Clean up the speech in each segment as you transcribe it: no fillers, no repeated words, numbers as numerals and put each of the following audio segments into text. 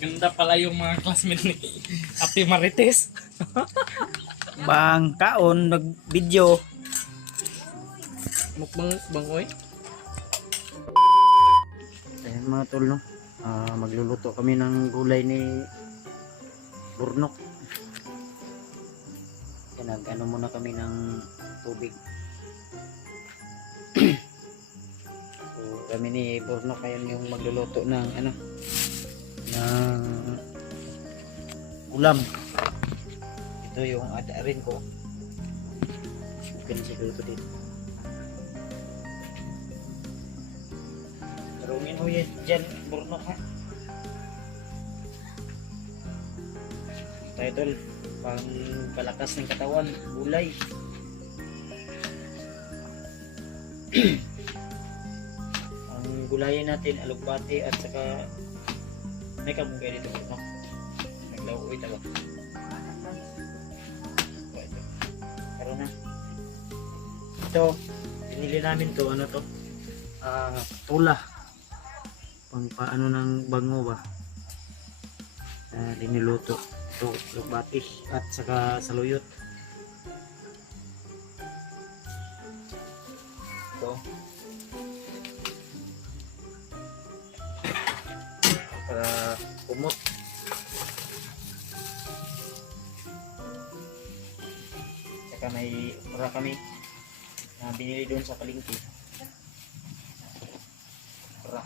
Maganda pala yung mga classmate ni Ate Marites. Bang kaon nag-video. Mukbang bangoy. Ayan mga tol, no? Magluluto kami ng gulay ni Burnok. Nag-ano muna kami ng tubig. So kami ni Burnok ngayon yung magluluto ng ano, ng ulam. Ito yung ada rin ko. Okay na siguro ito din. Tarungin mo yan dyan, Burnok, ha? Tayo tol, pang palakas ng katawan, gulay. Ang gulayin natin, alugbati at saka may kamunggay dito, Burnok. Naglauoy taba. Pero na. Ito, pinili namin to, ano to? Tula. Pang paano ng bango ba? Diniluto. Ito, lugbati at saka saluyot. Ito. Para kumot. Saka may mura kami na binili doon sa palengke. Mura.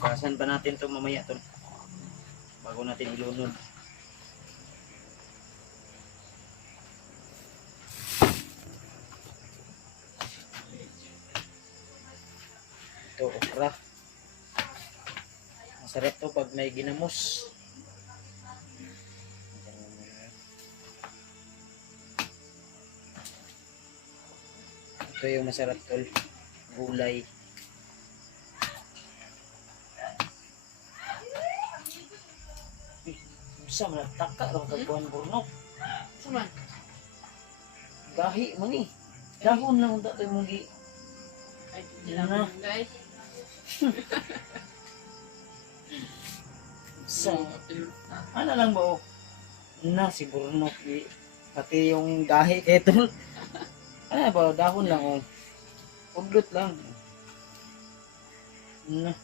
Bukasan pa natin ito mamaya to bago natin ilunod. Ito okra. Masarap to pag may ginamos. Ito yung masarap tol, gulay. Bisa manataka lang kagbuhan Burnok. Sama. Gahi man eh. Dahon lang unta tayo mong gi. Ay, na. guys. Sa ano lang ba oh? Na si Burnok pati yung gahi kay tol. Ano ba dahon lang oh. Udlot lang. Na.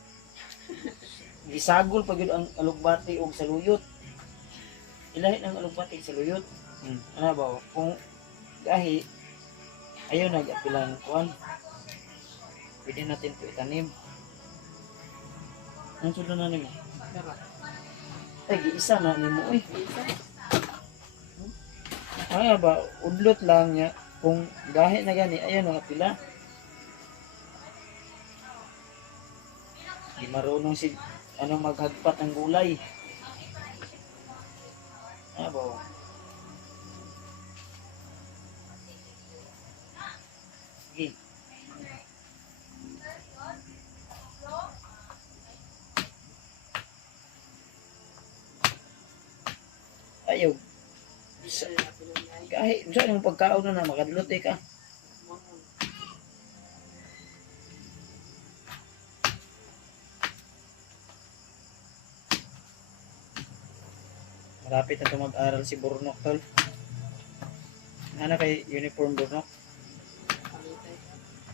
Gisagol pag yun ang alugbati o saluyot. Ilahin ang alugbati sa luyot. Ano ba? Kung gahi, ayaw nag-apilang kuhan. Pwede natin ito itanim. Ang sulo na nimo? Ay, isa na nimo eh. Ano ba? Udlot lang niya. Kung gahi na gani, ayaw nag-apila. Di marunong si ano maghagpat ng gulay. Ano ba? Sige. Ayaw. Kahit saan yung pagkaon na makadlot eh ka. Malapit na ito mag-aral si Burnok tol. Ano kay uniform Burnok?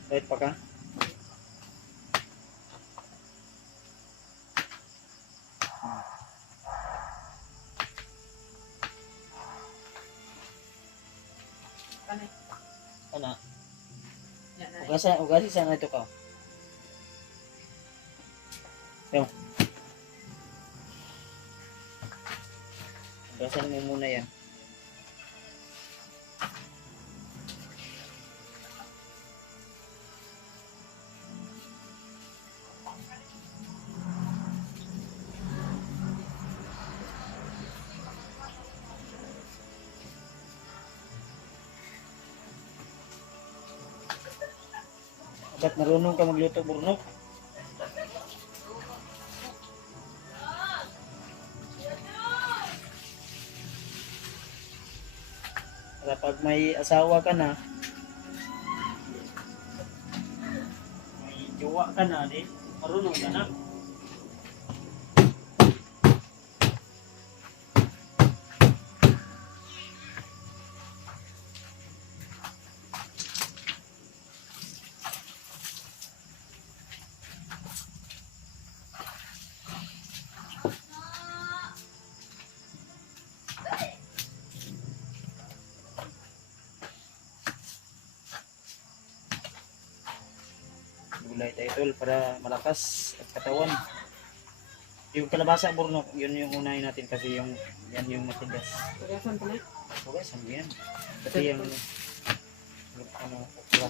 Right pa ka? Ano? Ugasi sana ito ka. Yung. Ugasan mo muna yan. Ba't marunong ka magluto, Burnok? Kapag may asawa ka na, may jowa ka na, di? Marunong ka na. Gulay tayo tol para malakas at katawan. Yung kalabasa burnok, yun yung unahin natin kasi yung yan yung matigas. Pagasan pa na. Okay, saan yan? Kasi yung ano, okra.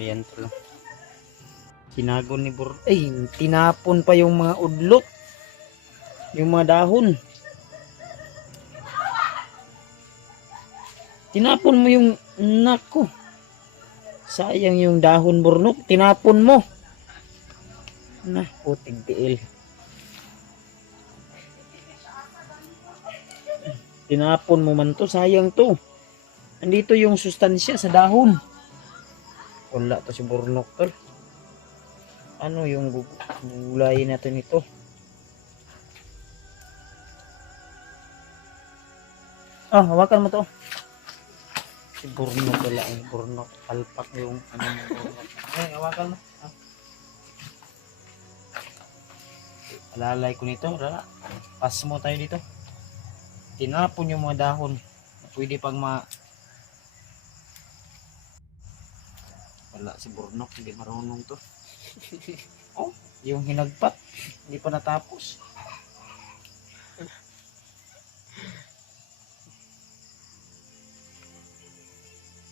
Ayan tol. Tinagon ni Bur... Ay, tinapon pa yung mga udlot. Yung mga dahon. Tinapon mo yung... Nako. Sayang yung dahon burnok. Tinapon mo. Nah, puting tiil. Tinapon mo man to. Sayang to. Andito yung sustansya sa dahon. Wala to si burnok tol. Ano yung gulay natin ito? Ah, hawakan mo to. Si burnok wala eh. Burnok. Palpak yung ano ng burnok. Eh, hawakan mo. Ah. Alalay ko nito. Wala. Pas mo tayo dito. Tinapon yung mga dahon. Pwede pang wala si burnok. Hindi marunong to. Oh, yung hinagpat. Hindi pa natapos.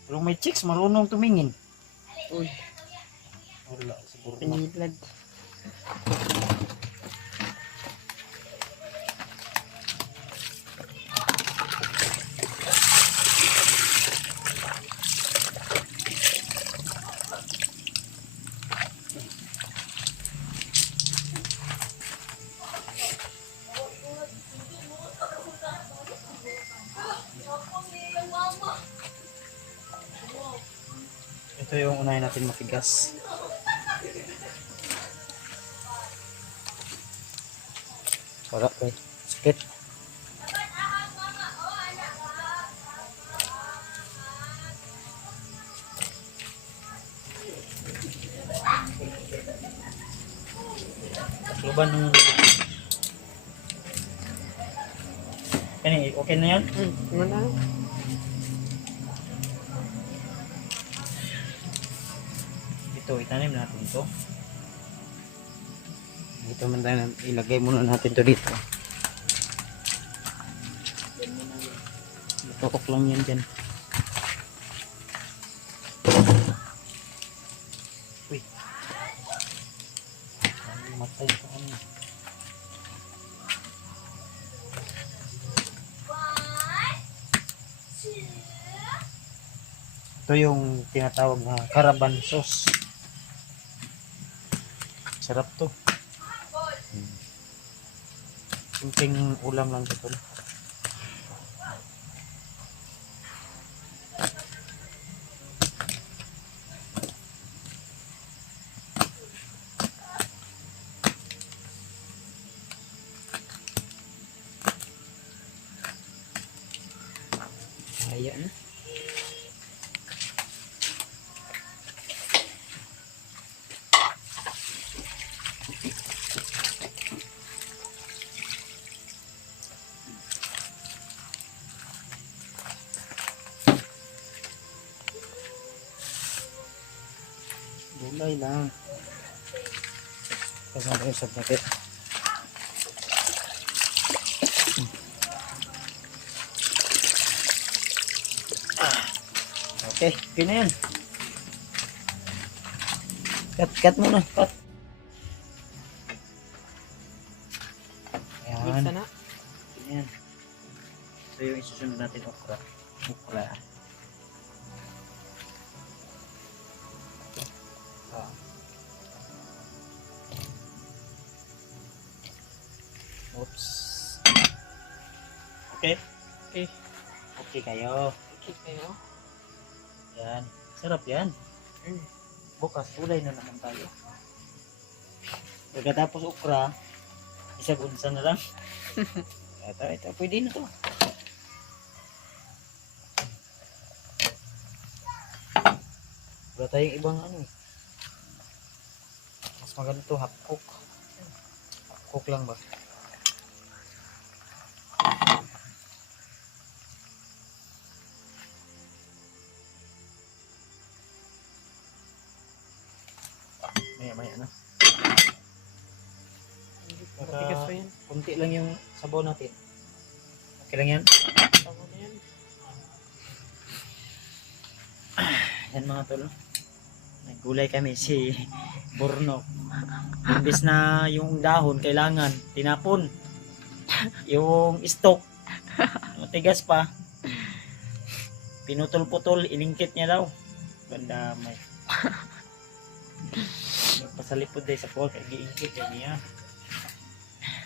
Pero may chicks, marunong tumingin. Uy, Wala si burnok. panilad. Ito yung unahin natin matigas. Wala kay sakit. Luban ng... Okay na yan? Mana? Ito, itanim natin ito. Ito man tayo, ilagay muna natin to dito. Itokok lang yan dyan. Uy. Matay ko ano. Ito yung tinatawag na caravan sauce. Sarap to. Simpleng ulam lang ito. Ayan. Gulay lang. Kasama yung sagbate. Okay, okay na yan. Cut muna, cut. Ayan. Sana. Ayan. So yung isusunod natin okra. Okra. Oops. Okay? Okay. Okay kayo. Okay kayo. Yan. Sarap yan. Mm. Bukas, ulay na naman tayo. Pagkatapos okra, isa-gunsa na lang. Ito, pwede na to. Wala tayong ibang ano eh. Mas maganda to, half cook. Half cook lang ba? Maya na. Matigas pa yan. Kunti lang yung sabaw natin. Okay lang yan? Tama na yan. Yan mga tol. Naggulay kami si Bornok. Imbis na yung dahon kailangan tinapon. Yung stock matigas pa. Pinutol-putol, iningkit niya daw. Banda may. Pasalipod day sa pol kay giingkit kay niya.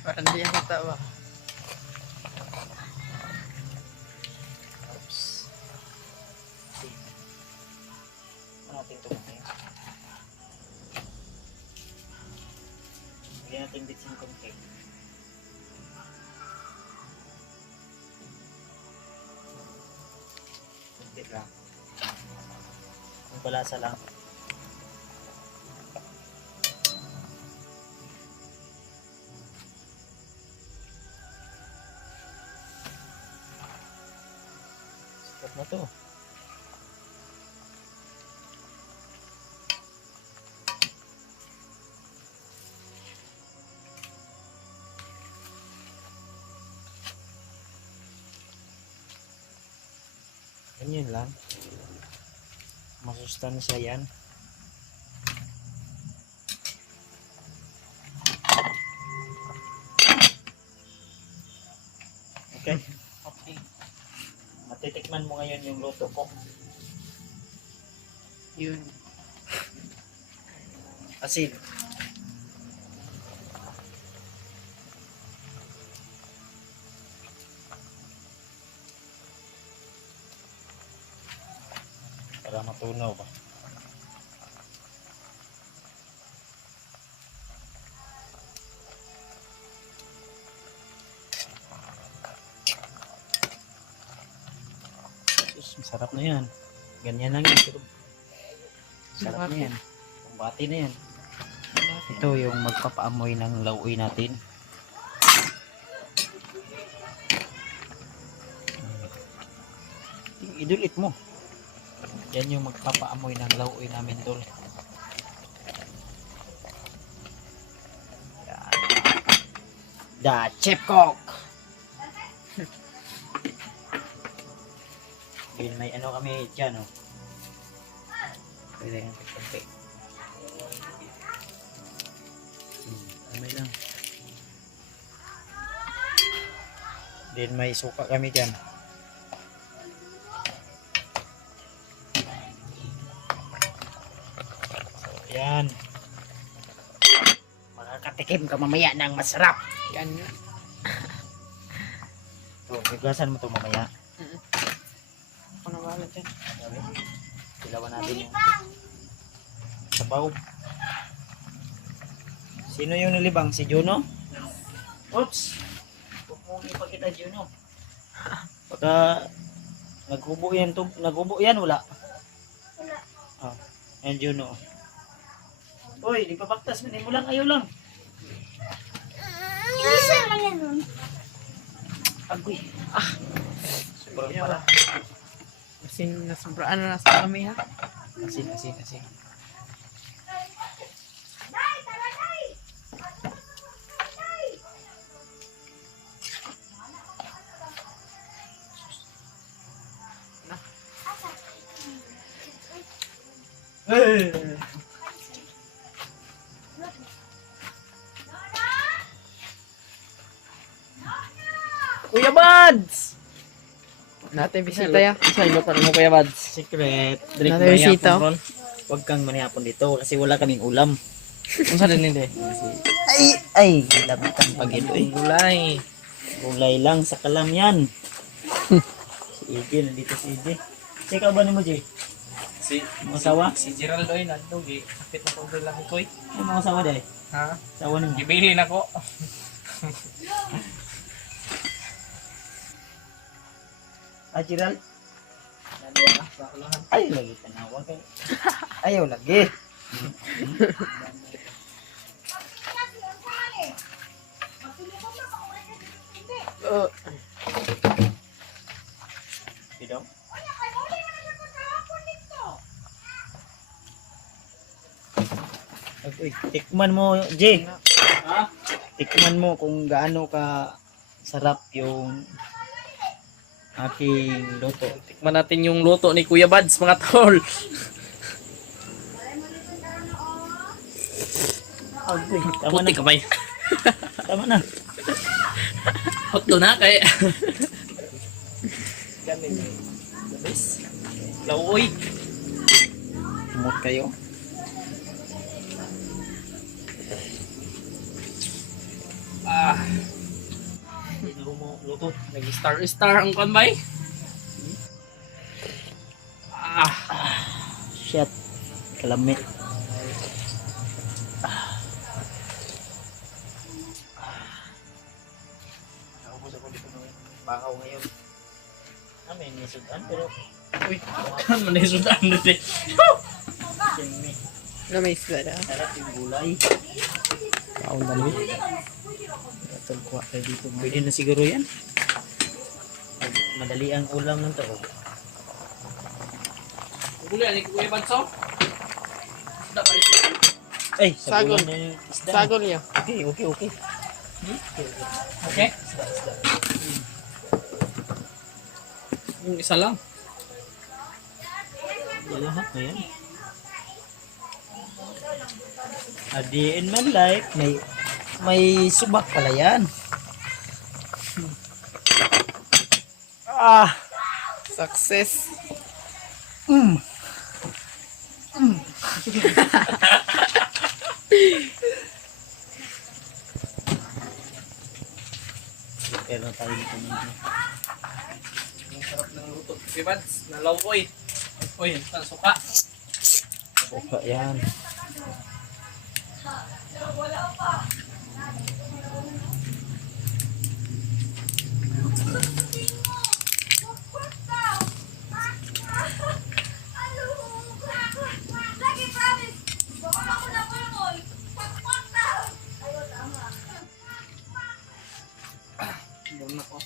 Parang di ako tawa. Oops. Ano natin ito ngayon? Bigyan natin bitsin konti. Konti lang. Kung balasa lang. Sarap na to. Ganyan lang. Masustansya yan. Okay. Okay. Matitikman mo ngayon yung luto ko. Yun. Asin. Para matunaw ba? Masarap na yan. Ganyan lang yan. Sarap na yan. Bati na yan. Ito yung magpapaamoy ng lauoy natin. Idulit mo. Yan yung magpapaamoy ng lauoy namin dol. Yan. The Chef Cook. Yun, may ano kami dyan, oh. Pwede yung pagpunti. Amay lang. Then may suka kami dyan. So, yan. Makakatikim ka mamaya ng masarap. Yan. So, biglasan mo to mamaya. Ako na wala dyan. Silawan natin yung sabaw. Sino yung nilibang? Si Juno? Oops! Huwag mong ipakita Juno. Baka naghubo yan to. Naghubo yan, wala? Wala. Oh, yan Juno. Uy, di pa baktas. Manin mo lang, ayaw lang. Isa lang yan nun. Agoy. Sobrang Yawa. pala. Asin na sobraan na sa kami ha. Asin. Kuya Bads! Natin bisita ya. Sa ilo pa mo Kuya Bads. Secret. Drink Natin bisita. Huwag kang manihapon dito kasi wala kaming ulam. Kung saan din hindi? Ay, labitan pag ito eh. Gulay. Gulay lang sa kalam yan. Si EJ, nandito si EJ. Check out ba ni mo, Jay? Si Mga asawa? si Gerald oy nandog eh. Kapit na ko lang ko eh. Ay, mga asawa dahil. Ha? Asawa ni mo. Gibili na ko. Ah, Gerald? Nandun na sa ulahan. Ay, lagi tanawa kayo. Ayaw lagi. Pidong? Uy, tikman mo, Jay. Ha? Tikman mo kung gaano ka sarap yung aking luto. Tikman natin yung luto ni Kuya Bads mga tol. Uy, tama na. Puti kamay. Tama na. Hot do na kay. Kami. Labis. Lauoy. Umot kayo. Ah. Luto. Nag-star ang kanbay. Ah. Shit. Kalamit. Naubos ako dito ng bakaw ngayon. May nisudan pero Uy, kan man sudan dito. siyempre Na may isla na. sarap yung gulay. Kaon dali. Ito kuha kayo dito. Pwede na siguro yan. Madali ang ulam ng to. Gulay ni Kuya Bads oh. Dapat ito. Ay, Sagol. sagulan na yung isda. Sagol niya. Okay. Okay? Isda. Yung isa lang. Lahat na yan. At the end man life, may subak pala yan. Ah! Success. Pero tayo dito nito. Ang sarap ng luto. Kuya Bads, nalawoy. Uy, ang suka. Buka yan. Doon na ko.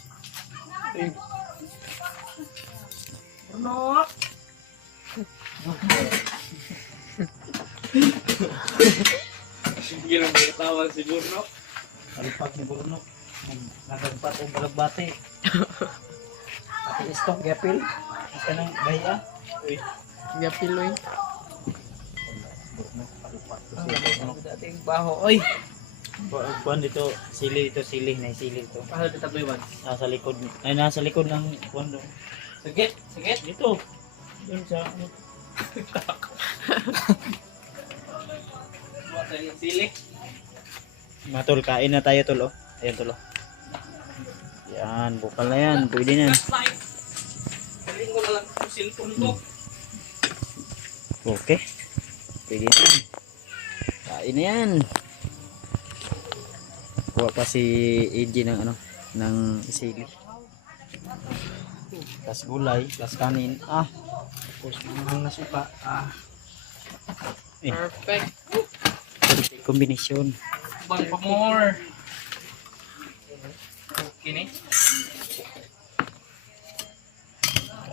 Sige lang tawag si Burno. Alpak ni Bruno. Nagagpat o balagbate. Pati istok, gapil. Isa ng baya. Uy. Gapiloy. Bruno, alpak to Ang siya. ang dating baho. Oy, Kuan dito, sili ito, sili na sili ito. pahal kita Kuya Bads. Nasa likod ng kuan doon. Sagit, sagit. Dito. Doon sa ano. Buwa tayo ng sili. Mga tol, kain na tayo tol. Oh. Ayan tol. Oh. Yan, bukal na yan. Pwede na yan. Flashlight. Galing ko na lang yung cellphone ko. Okay. Pwede na yan. Kain na yan. Kuha pa si AJ ng ano, ng sili. Plus gulay, plus kanin. Ah, Tapos mga nasuka. Ah, Perfect. perfect kombinasyon. bang pa more. Okay ni.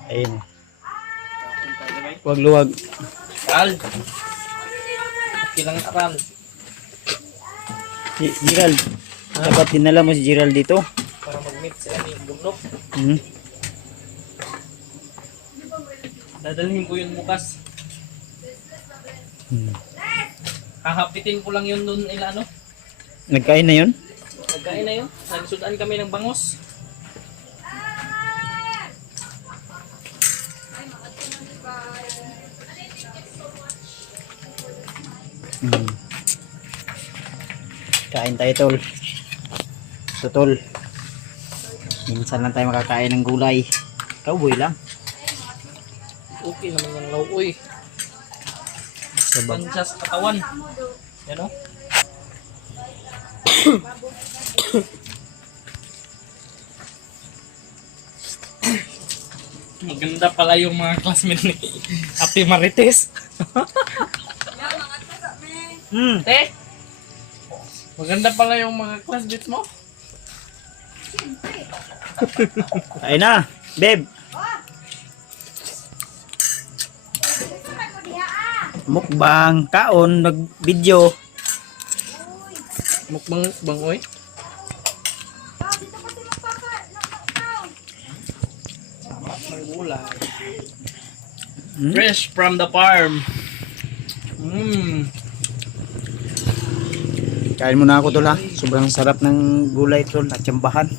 Ayun. Huwag luwag. Al. Okay lang aral. Gerald, dapat dinala mo si Gerald dito. Para mag-meet sila ni Burno. Hmm. Dadalhin ko yun bukas. Hmm. Hahapitin ko lang yun doon ila ano. Nagkain na yun? Nagkain na yun. Nagsudaan kami ng bangos. Mm. Kain tayo tol. Tutol. Minsan lang tayo makakain ng gulay. Cowboy lang. Okay naman yung lauoy. Sabag. Pansya sa katawan. Yan o. Maganda pala yung mga classmate ni Ate Marites. Te, maganda pala yung mga classmates mo. Kain na, babe. Mukbang, kaon, nag-video. Mukbang oy. Ng gulay. Fresh from the farm. Kain muna ako tol ha. Sobrang sarap ng gulay tol at tsambahan.